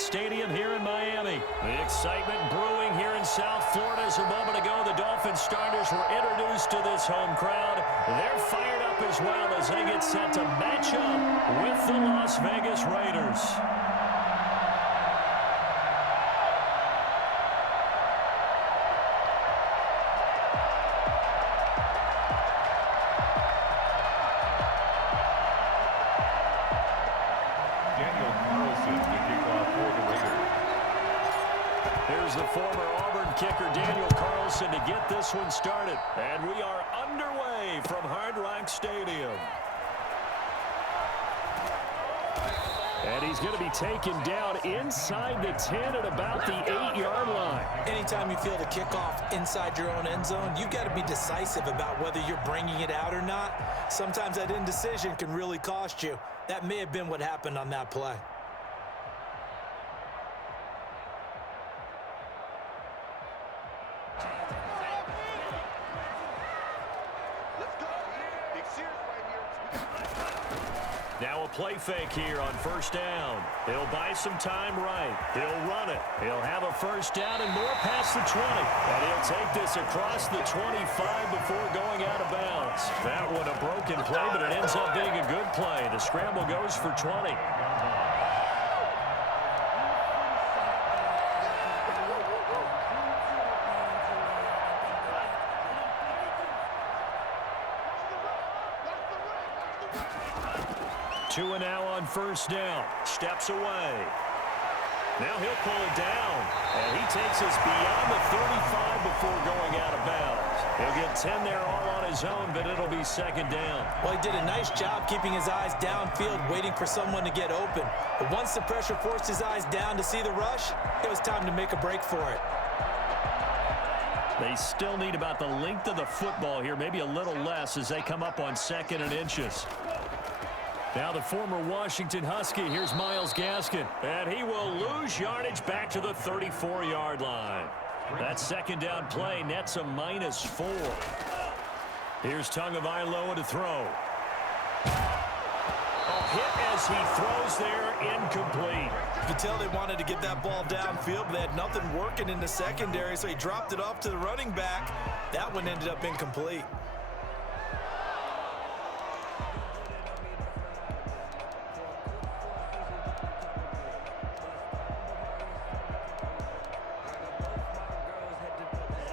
Stadium here in Miami. The excitement brewing here in South Florida. As a moment ago, the Dolphins starters were introduced to this home crowd. They're fired up as well as they get set to match up with the Las Vegas Raiders. Here's the former Auburn kicker, Daniel Carlson, to get this one started. And we are underway from Hard Rock Stadium. And he's going to be taken down inside the 10 at about the 8-yard line. Anytime you feel the kickoff inside your own end zone, you've got to be decisive about whether you're bringing it out or not. Sometimes that indecision can really cost you. That may have been what happened on that play. Now a play fake here on first down. He'll buy some time right. He'll run it. He'll have a first down and more past the 20. And he'll take this across the 25 before going out of bounds. That one a broken play, but it ends up being a good play. The scramble goes for 20. Two and now on first down. Steps away. Now he'll pull it down. And he takes us beyond the 35 before going out of bounds. He'll get 10 there all on his own, but it'll be second down. Well, he did a nice job keeping his eyes downfield, waiting for someone to get open. But once the pressure forced his eyes down to see the rush, it was time to make a break for it. They still need about the length of the football here, maybe a little less as they come up on 2nd and inches. Now the former Washington Husky, here's Myles Gaskin. And he will lose yardage back to the 34-yard line. That second down play nets a -4. Here's Tagovailoa to throw. A hit as he throws there, incomplete. You could tell they wanted to get that ball downfield, but they had nothing working in the secondary, so he dropped it off to the running back. That one ended up incomplete.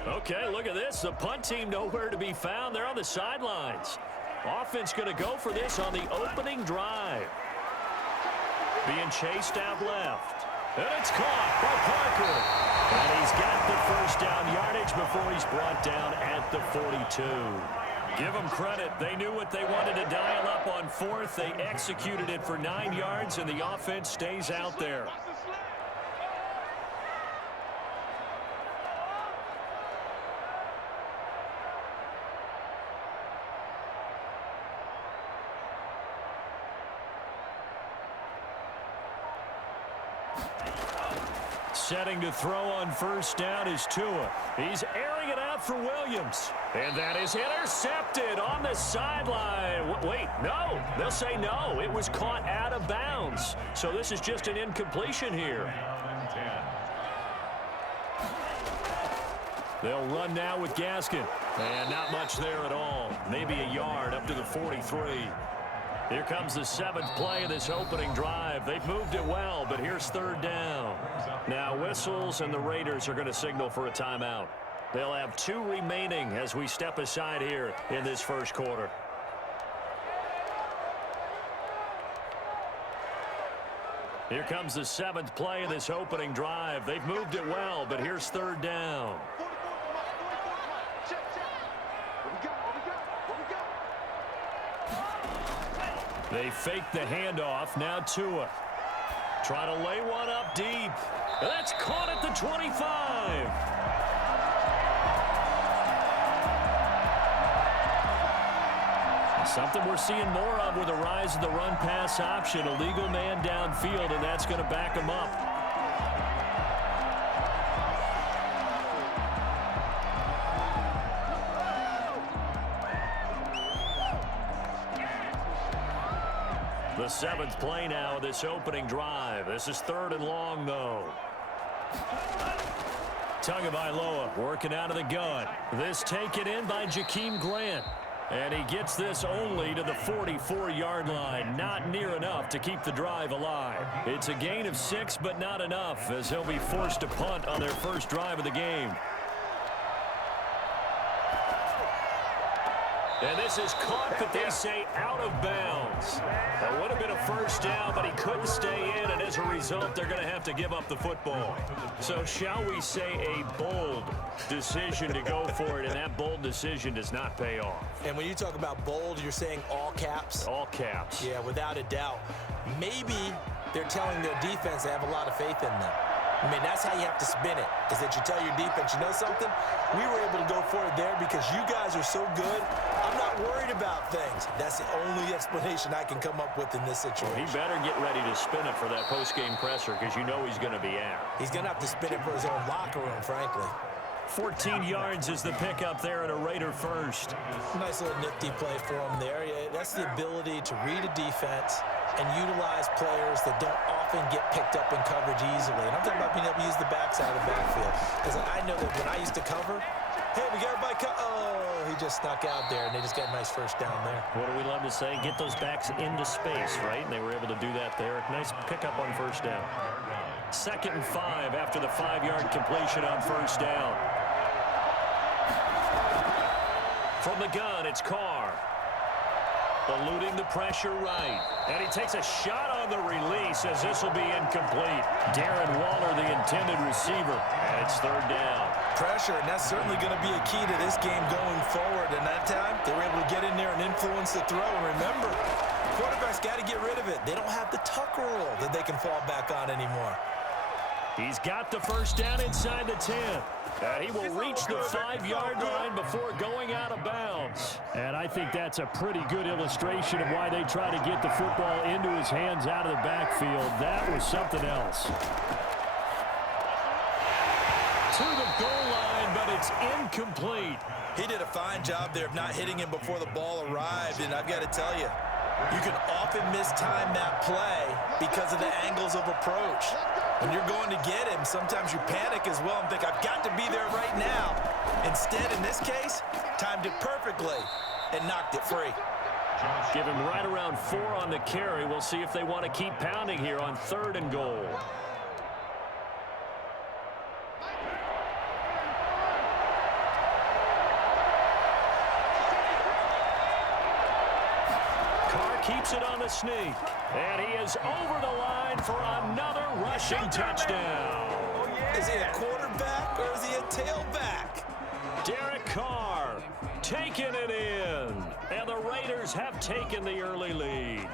Okay, look at this. The punt team nowhere to be found. They're on the sidelines. Offense going to go for this on the opening drive. Being chased out left. And it's caught by Parker. And he's got the first down yardage before he's brought down at the 42. Give them credit. They knew what they wanted to dial up on 4th. They executed it for 9 yards, and the offense stays out there. Setting to throw on first down is Tua. He's airing it out for Williams. And that is intercepted on the sideline. Wait, no. They'll say no. It was caught out of bounds. So this is just an incompletion here. They'll run now with Gaskin. And not much there at all. Maybe a yard up to the 43. Here comes the 7th play of this opening drive. They've moved it well, but here's 3rd down. Now whistles, and the Raiders are going to signal for a timeout. They'll have 2 remaining as we step aside here in this first quarter. Here comes the 7th play of this opening drive. They've moved it well, but here's 3rd down. They fake the handoff. Now Tua. Try to lay one up deep. That's caught at the 25. Something we're seeing more of with the rise of the run-pass option. A legal man downfield, and that's going to back him up. The The seventh play now of this opening drive. This is 3rd and long, though. Tagovailoa working out of the gun. This taken in by Jakeem Grant. And he gets this only to the 44-yard line. Not near enough to keep the drive alive. It's a gain of 6, but not enough, as he'll be forced to punt on their first drive of the game. And this is caught, but they say out of bounds. That would have been a first down, but he couldn't stay in, and as a result, they're going to have to give up the football. So shall we say a bold decision to go for it, and that bold decision does not pay off. And when you talk about bold, you're saying all caps? All caps. Yeah, without a doubt. Maybe they're telling their defense they have a lot of faith in them. I mean, that's how you have to spin it, is that you tell your defense, you know something? We were able to go for it there because you guys are so good. I'm not worried about things. That's the only explanation I can come up with in this situation. Well, he better get ready to spin it for that post-game presser because you know he's going to be out. He's going to have to spin it for his own locker room, frankly. 14 yards is the pickup there at a Raider first. Nice little nifty play for him there. Yeah, that's the ability to read a defense and utilize players that don't often get picked up in coverage easily. And I'm talking about being able to use the backside of the backfield. Because I know that when I used to cover, hey, we got everybody oh, he just snuck out there, and they just got a nice first down there. What do we love to say? Get those backs into space, right? And they were able to do that there. Nice pickup on first down. 2nd and 5 after the 5-yard completion on first down. From the gun, it's Carr. Eluding the pressure right. And he takes a shot on the release as this will be incomplete. Darren Waller, the intended receiver. And it's 3rd down. Pressure, and that's certainly going to be a key to this game going forward. And that time, they were able to get in there and influence the throw. And remember, quarterbacks got to get rid of it. They don't have the tuck rule that they can fall back on anymore. He's got the first down inside the 10. And he will reach the 5-yard line before going out of bounds. And I think that's a pretty good illustration of why they try to get the football into his hands out of the backfield. That was something else. To the goal line, but it's incomplete. He did a fine job there of not hitting him before the ball arrived. And I've got to tell you, you can often mistime that play because of the angles of approach. When you're going to get him, sometimes you panic as well and think, I've got to be there right now. Instead, in this case, timed it perfectly and knocked it free. Give him right around 4 on the carry. We'll see if they want to keep pounding here on 3rd and goal. Keeps it on the sneak. And he is over the line for another rushing touchdown. Is he a quarterback or is he a tailback? Derek Carr taking it in. And the Raiders have taken the early lead.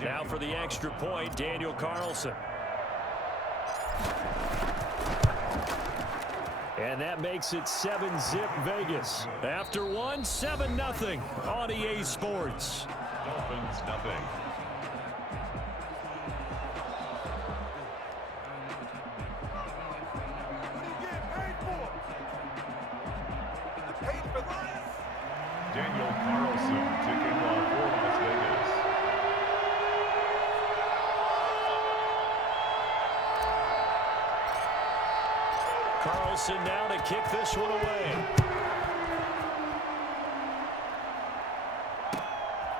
Now for the extra point, Daniel Carlson. And that makes it 7-zip Vegas. After one, 7-0 on EA Sports. Dolphins nothing. Daniel Carlson to kick off for Las Vegas. Carlson now to kick this one away.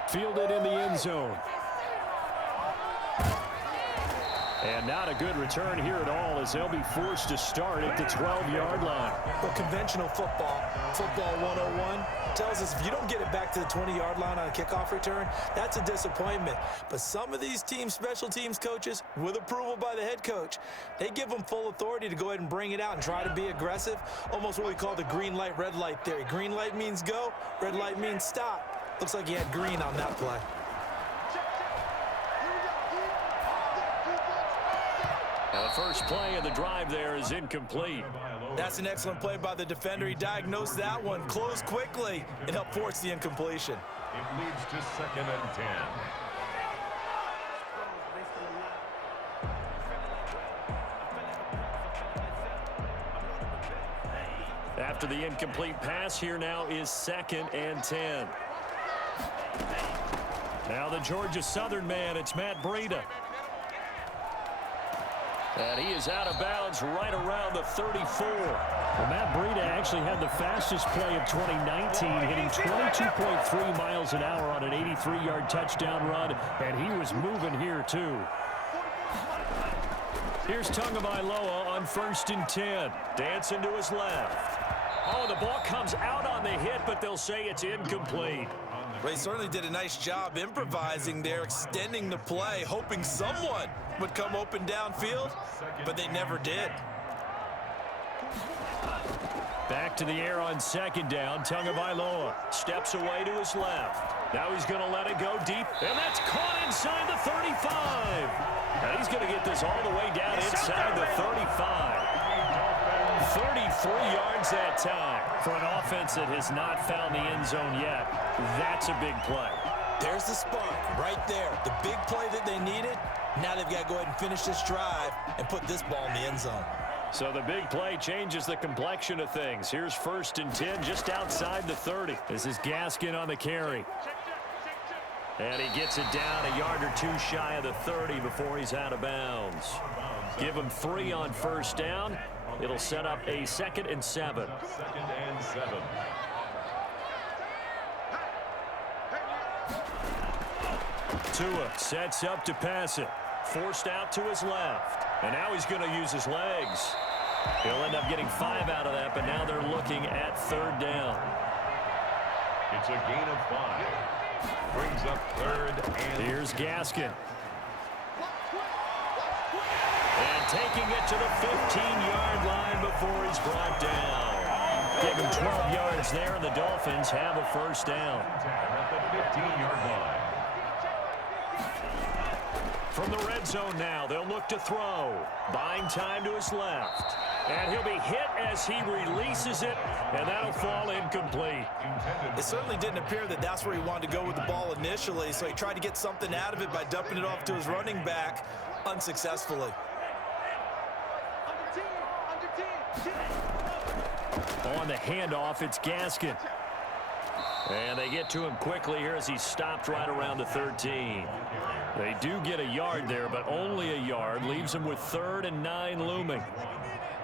Fielded in the end zone. And not a good return here at all as they'll be forced to start at the 12-yard line. Well, conventional football 101, tells us if you don't get it back to the 20-yard line on a kickoff return, that's a disappointment. But some of these teams, special teams coaches, with approval by the head coach, they give them full authority to go ahead and bring it out and try to be aggressive, almost what we call the green light, red light theory. Green light means go, red light means stop. Looks like he had green on that play. Now the first play of the drive there is incomplete. That's an excellent play by the defender. He diagnosed that one, closed quickly, and helped force the incompletion. It leads to 2nd and 10. After the incomplete pass, here now is 2nd and 10. Now the Georgia Southern man, it's Matt Breida. And he is out of bounds right around the 34. Well, Matt Breida actually had the fastest play of 2019, hitting 22.3 miles an hour on an 83-yard touchdown run, and he was moving here too. Here's Tagovailoa on 1st and 10. Dancing to his left. Oh, the ball comes out on the hit, but they'll say it's incomplete. Well, he certainly did a nice job improvising there, extending the play, hoping someone would come open downfield, but they never did. Back to the air on 2nd down. Tagovailoa steps away to his left. Now he's going to let it go deep, and that's caught inside the 35. And he's going to get this all the way down inside the 35. 33 yards that time. For an offense that has not found the end zone yet, that's a big play. There's the spark right there. The big play that they needed. Now they've got to go ahead and finish this drive and put this ball in the end zone. So the big play changes the complexion of things. Here's 1st and 10 just outside the 30. This is Gaskin on the carry. And he gets it down a yard or two shy of the 30 before he's out of bounds. Give him 3 on 1st down. It'll set up a 2nd and 7. 2nd and 7. Tua sets up to pass it. Forced out to his left. And now he's going to use his legs. He'll end up getting 5 out of that, but now they're looking at 3rd down. It's a gain of 5. Brings up 3rd and... Here's Gaskin. And taking it to the 15-yard line before he's brought down. Give him 12 yards there, and the Dolphins have a 1st down. At the 15-yard line. From the red zone now, they'll look to throw. Buying time to his left. And he'll be hit as he releases it, and that'll fall incomplete. It certainly didn't appear that that's where he wanted to go with the ball initially, so he tried to get something out of it by dumping it off to his running back unsuccessfully. On the handoff, it's Gaskin. And they get to him quickly here as he's stopped right around the 13. They do get a yard there, but only a yard. Leaves him with 3rd and 9 looming.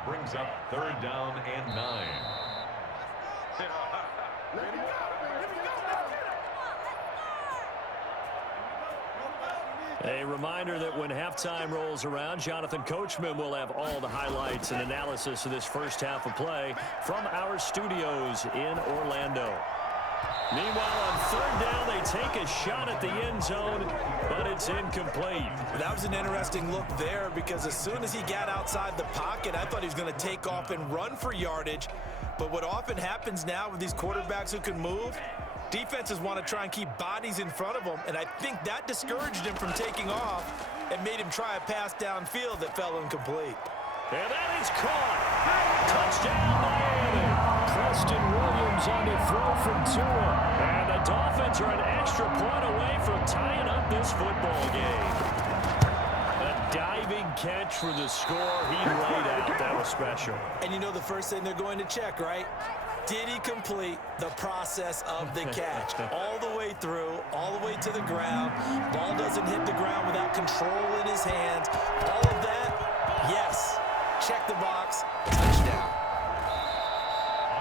Brings up 3rd down and 9. A reminder that when halftime rolls around, Jonathan Coachman will have all the highlights and analysis of this first half of play from our studios in Orlando. Meanwhile, on 3rd down, they take a shot at the end zone, but it's incomplete. That was an interesting look there because as soon as he got outside the pocket, I thought he was going to take off and run for yardage. But what often happens now with these quarterbacks who can move, defenses want to try and keep bodies in front of them, and I think that discouraged him from taking off and made him try a pass downfield that fell incomplete. And that is caught. Touchdown, Miami. Preston Williams on the throw from Tua. And the Dolphins are an extra point away from tying up this football game. A diving catch for the score. He laid out. That was special. And you know the first thing they're going to check, right? Did he complete the process of the catch? All the way through, all the way to the ground. Ball doesn't hit the ground without control in his hands. All of that, yes. Check the box, touchdown.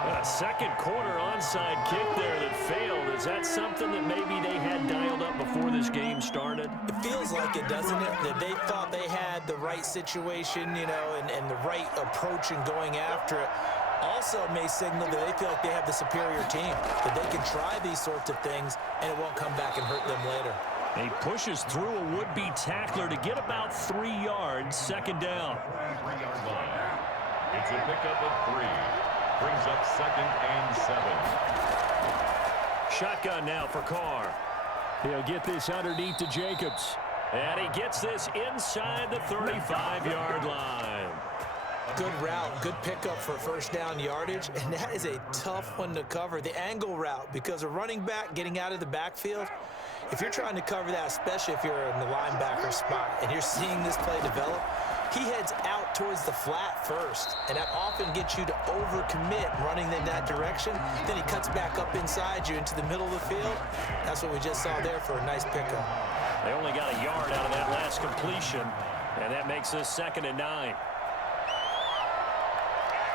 A second quarter onside kick there that failed. Is that something that maybe they had dialed up before this game started? It feels like it, doesn't it? That they thought they had the right situation, you know, and the right approach in going after it. Also may signal that they feel like they have the superior team, that they can try these sorts of things and it won't come back and hurt them later. He pushes through a would-be tackler to get about 3 yards, 2nd down. 3-yard line. It's a pickup of 3. Brings up 2nd and 7. Shotgun now for Carr. He'll get this underneath to Jacobs. And he gets this inside the 35-yard line. Good route, good pickup for 1st down yardage, and that is a tough one to cover, the angle route, because a running back getting out of the backfield, if you're trying to cover that, especially if you're in the linebacker spot and you're seeing this play develop, he heads out towards the flat first, and that often gets you to overcommit running in that direction. Then he cuts back up inside you into the middle of the field. That's what we just saw there for a nice pickup. They only got a yard out of that last completion, and that makes this 2nd and 9.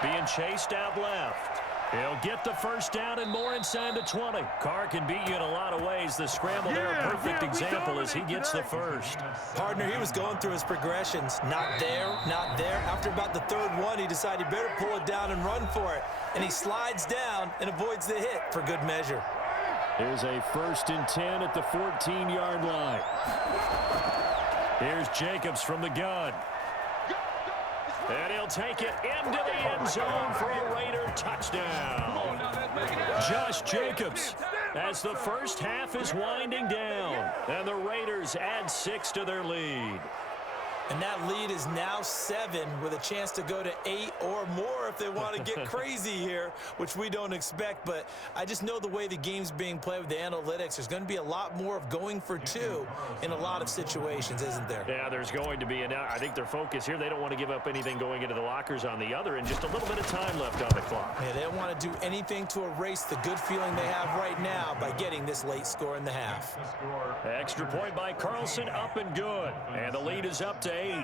Being chased out left. He'll get the first down and more inside the 20. Carr can beat you in a lot of ways. The scramble there, a perfect example as he gets the first. Partner, he was going through his progressions. Not there, not there. After about the 3rd one, he decided he better pull it down and run for it. And he slides down and avoids the hit for good measure. Here's a 1st and 10 at the 14-yard line. Here's Jacobs from the gun. And he'll take it into the end zone for a Raider touchdown. Josh Jacobs as the first half is winding down. And the Raiders add 6 to their lead. And that lead is now 7 with a chance to go to 8 or more if they want to get crazy here, which we don't expect. But I just know the way the game's being played with the analytics, there's going to be a lot more of going for 2 in a lot of situations, isn't there? Yeah, there's going to be. And I think their focus here, they don't want to give up anything going into the lockers on the other, and just a little bit of time left on the clock. Yeah, they don't want to do anything to erase the good feeling they have right now by getting this late score in the half. Extra point by Carlson, up and good. And the lead is up to 8. Are you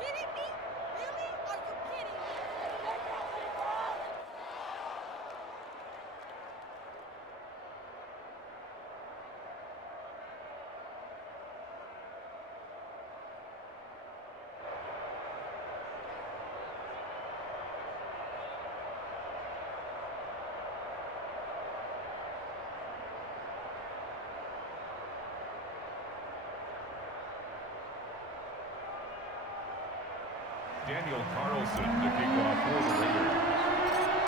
kidding me? Really? Are you kidding me? Daniel Carlson to kick off for the Raiders.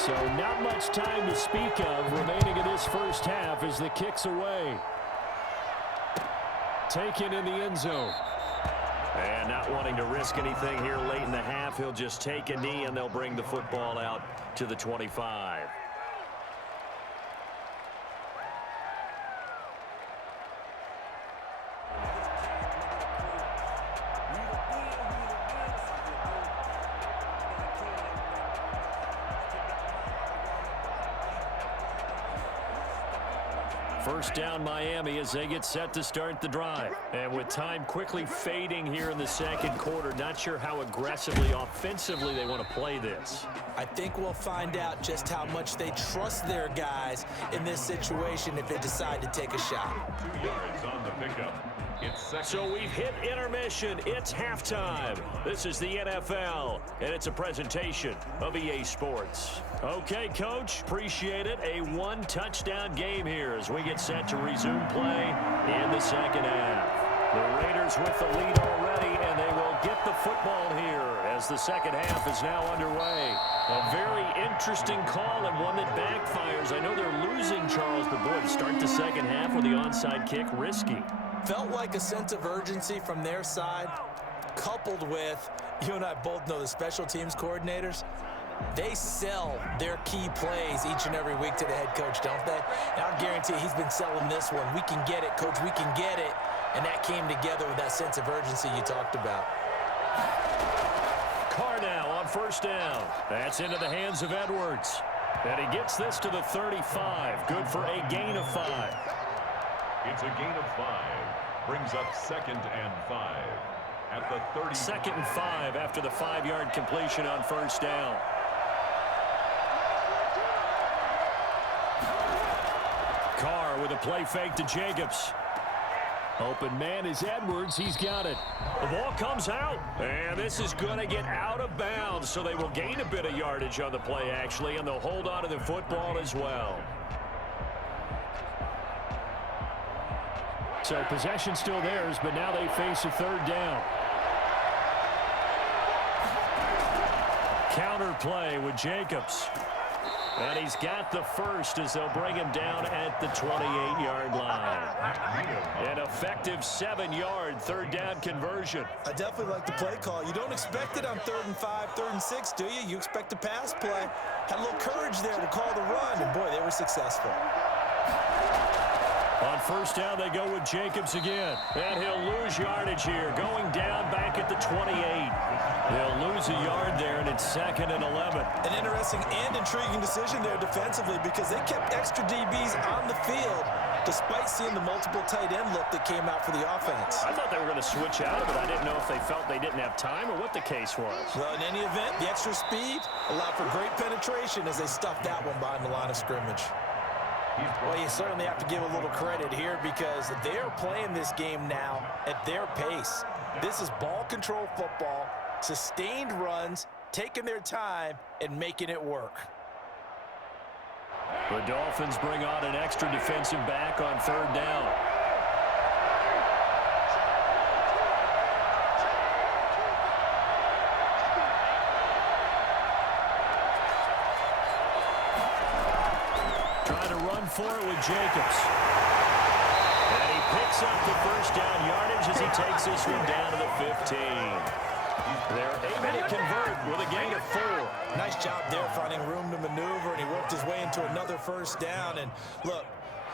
So not much time to speak of remaining in this first half as the kick's away. Taken in the end zone. And not wanting to risk anything here late in the half, he'll just take a knee and they'll bring the football out to the 25. First down Miami as they get set to start the drive. And with time quickly fading here in the 2nd quarter, not sure how aggressively, offensively they want to play this. I think we'll find out just how much they trust their guys in this situation if they decide to take a shot. 2 yards on the pickup. It's 2nd. So we've hit intermission. It's halftime. This is the NFL, and it's a presentation of EA Sports. Okay, Coach, appreciate it. A 1-touchdown game here as we get set to resume play in the 2nd half. The Raiders with the lead already, and they will get the football here as the 2nd half is now underway. A very interesting call and one that backfires. I know they're losing, Charles, but boy, to start the 2nd half with the onside kick, risky. Felt like a sense of urgency from their side, coupled with, you and I both know the special teams coordinators, they sell their key plays each and every week to the head coach, don't they? And I'll guarantee he's been selling this one. We can get it, coach, we can get it. And that came together with that sense of urgency you talked about. Carr now on first down. That's into the hands of Edwards. And he gets this to the 35. Good for a gain of 5. It's a gain of 5. Brings up 2nd and 5 at the 30. 2nd and 5 after the 5-yard completion on first down. Carr with a play fake to Jacobs. Open man is Edwards. He's got it. The ball comes out, and this is going to get out of bounds, so they will gain a bit of yardage on the play, actually, and they'll hold on to the football as well. So possession still theirs, but now they face a 3rd down. Counter play with Jacobs. And he's got the first as they'll bring him down at the 28-yard line. An effective 7-yard 3rd down conversion. I definitely like the play call. You don't expect it on 3rd and 5, 3rd and 6, do you? You expect a pass play. Had a little courage there to call the run, and boy, they were successful. On first down, they go with Jacobs again. And he'll lose yardage here, going down back at the 28. They'll lose a yard there, and it's 2nd and 11. An interesting and intriguing decision there defensively because they kept extra DBs on the field despite seeing the multiple tight end look that came out for the offense. I thought they were going to switch out of it. I didn't know if they felt they didn't have time or what the case was. Well, in any event, the extra speed allowed for great penetration as they stuffed that one behind the line of scrimmage. Well, you certainly have to give a little credit here because they're playing this game now at their pace. This is ball control football, sustained runs, taking their time, and making it work. The Dolphins bring on an extra defensive back on 3rd down. Trying to run for it with Jacobs. And he picks up the first down yardage as he takes this one down to the 15. They're able to convert with a gain of 4. Nice job there finding room to maneuver, and he worked his way into another first down. And look,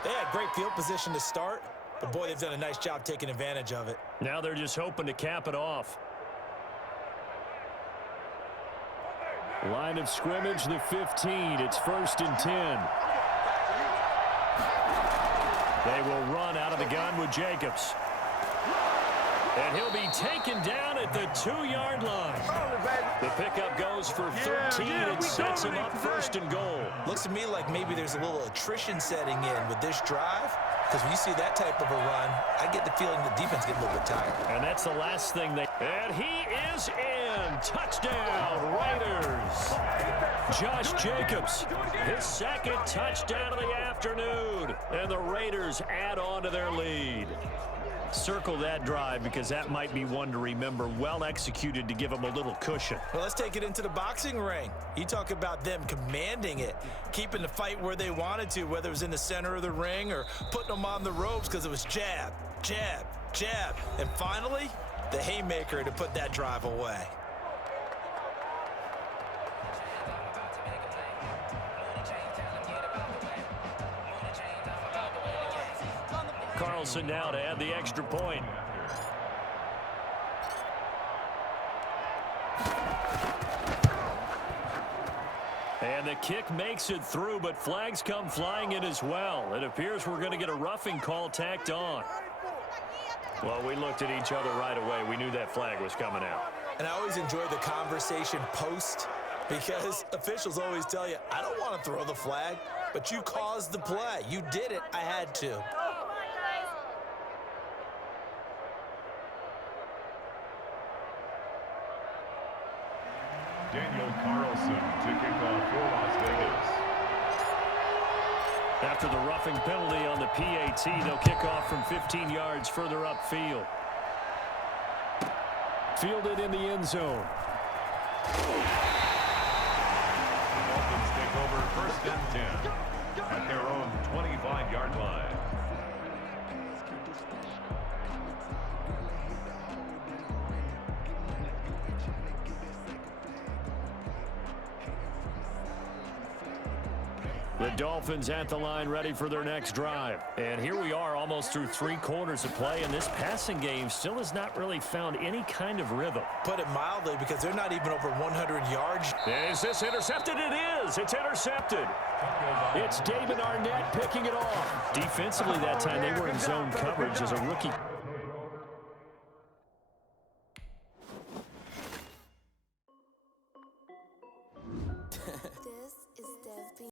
they had great field position to start, but boy, they've done a nice job taking advantage of it. Now they're just hoping to cap it off. Line of scrimmage, the 15. It's 1st and 10. They will run out of the gun with Jacobs. And he'll be taken down at the 2-yard line. The pickup goes for 13 and sets him up 1st and goal. Looks to me like maybe there's a little attrition setting in with this drive, because when you see that type of a run, I get the feeling the defense gets a little bit tired. And that's the last thing they... And he is in. Touchdown, Raiders. Josh Jacobs, his 2nd touchdown of the afternoon. And the Raiders add on to their lead. Circle that drive because that might be one to remember. Well executed to give them a little cushion. Well, let's take it into the boxing ring. You talk about them commanding it, keeping the fight where they wanted to, whether it was in the center of the ring or putting them on the ropes because it was jab, jab, jab. And finally, the haymaker to put that drive away. Carlson now to add the extra point. And the kick makes it through, but flags come flying in as well. It appears we're going to get a roughing call tacked on. Well, we looked at each other right away. We knew that flag was coming out. And I always enjoy the conversation post because officials always tell you, I don't want to throw the flag, but you caused the play. You did it. I had to. Daniel Carlson to kick off for Las Vegas. After the roughing penalty on the PAT, they'll kick off from 15 yards further upfield. Fielded in the end zone. Dolphins take over 1st and 10 at their own 25-yard line. The Dolphins at the line ready for their next drive. And here we are almost through 3 quarters of play, and this passing game still has not really found any kind of rhythm. Put it mildly, because they're not even over 100 yards. Is this intercepted? It is. It's intercepted. It's David Arnett picking it off. Defensively that time, they were in zone coverage as a rookie.